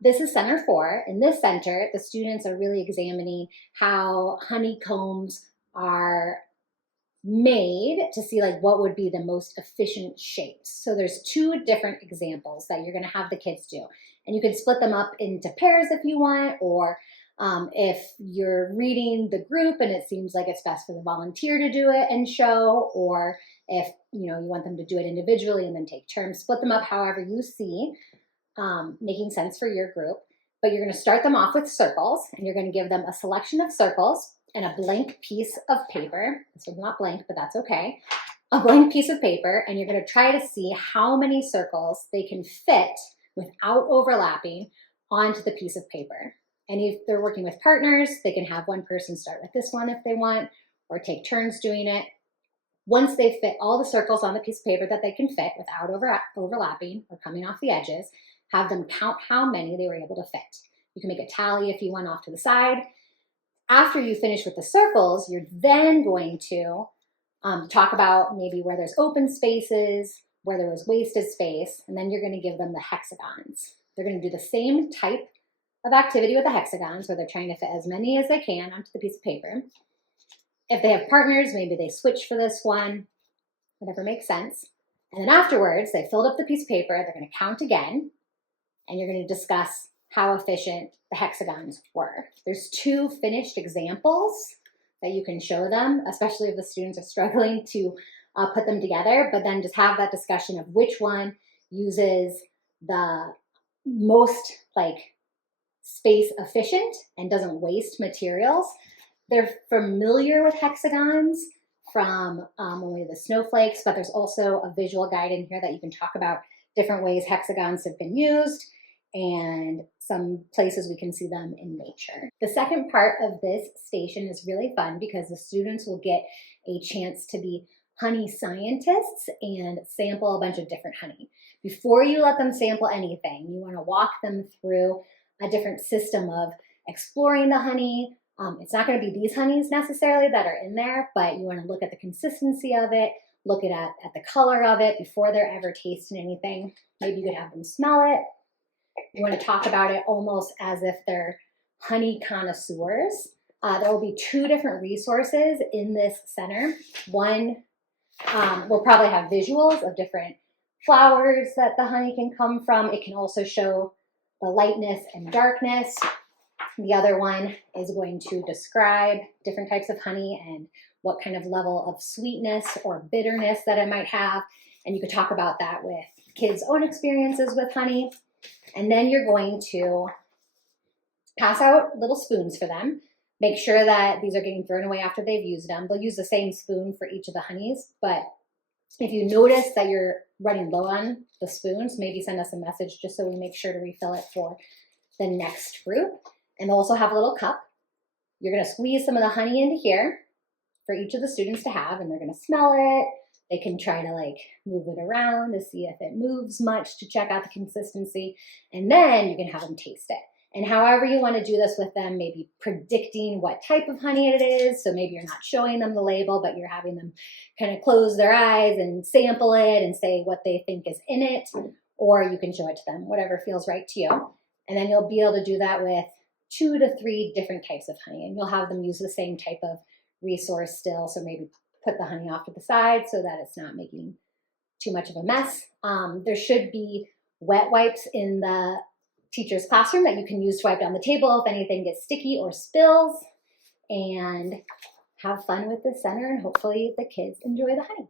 This is Center 4. In this center, the students are really examining how honeycombs are made to see like what would be the most efficient shapes. So there's 2 different examples that you're going to have the kids do. And you can split them up into pairs if you want, or if you're reading the group and it seems like it's best for the volunteer to do it and show, or if you want them to do it individually and then take turns, split them up however you see making sense for your group. But you're going to start them off with circles, and you're going to give them a selection of circles and a blank piece of paper. This one's not blank, but that's okay. A blank piece of paper, and you're going to try to see how many circles they can fit without overlapping onto the piece of paper. And if they're working with partners, they can have one person start with this one if they want, or take turns doing it. Once they fit all the circles on the piece of paper that they can fit without overlapping or coming off the edges, have them count how many they were able to fit. You can make a tally if you want off to the side. After you finish with the circles, you're then going to talk about maybe where there's open spaces, where there was wasted space, and then you're going to give them the hexagons. They're going to do the same type of activity with the hexagons, where they're trying to fit as many as they can onto the piece of paper. If they have partners, maybe they switch for this one, whatever makes sense. And then afterwards, they filled up the piece of paper, they're going to count again, and you're going to discuss how efficient the hexagons were. There's 2 finished examples that you can show them, especially if the students are struggling to put them together, but then just have that discussion of which one uses the most space efficient and doesn't waste materials. They're familiar with hexagons from when we did the snowflakes, but there's also a visual guide in here that you can talk about different ways hexagons have been used and some places we can see them in nature. The second part of this station is really fun because the students will get a chance to be honey scientists and sample a bunch of different honey. Before you let them sample anything, you want to walk them through a different system of exploring the honey. It's not going to be these honeys necessarily that are in there, but you want to look at the consistency of it, look at the color of it before they're ever tasting anything. Maybe you could have them smell it. You want to talk about it almost as if they're honey connoisseurs. There will be 2 different resources in this center. One will probably have visuals of different flowers that the honey can come from. It can also show the lightness and darkness. The other one is going to describe different types of honey and what kind of level of sweetness or bitterness that it might have. And you could talk about that with kids' own experiences with honey. And then you're going to pass out little spoons for them. Make sure that these are getting thrown away after they've used them. They'll use the same spoon for each of the honeys, but if you notice that you're running low on the spoons, maybe send us a message just so we make sure to refill it for the next group. And they'll also have a little cup. You're going to squeeze some of the honey into here for each of the students to have, and they're going to smell it. They can try to move it around to see if it moves much to check out the consistency, and then you can have them taste it. And however you want to do this with them, maybe predicting what type of honey it is. So maybe you're not showing them the label, but you're having them kind of close their eyes and sample it and say what they think is in it, or you can show it to them, whatever feels right to you. And then you'll be able to do that with 2 to 3 different types of honey, and you'll have them use the same type of resource still. So maybe put the honey off to the side so that it's not making too much of a mess. There should be wet wipes in the teacher's classroom that you can use to wipe down the table if anything gets sticky or spills. And have fun with this center, and hopefully the kids enjoy the honey.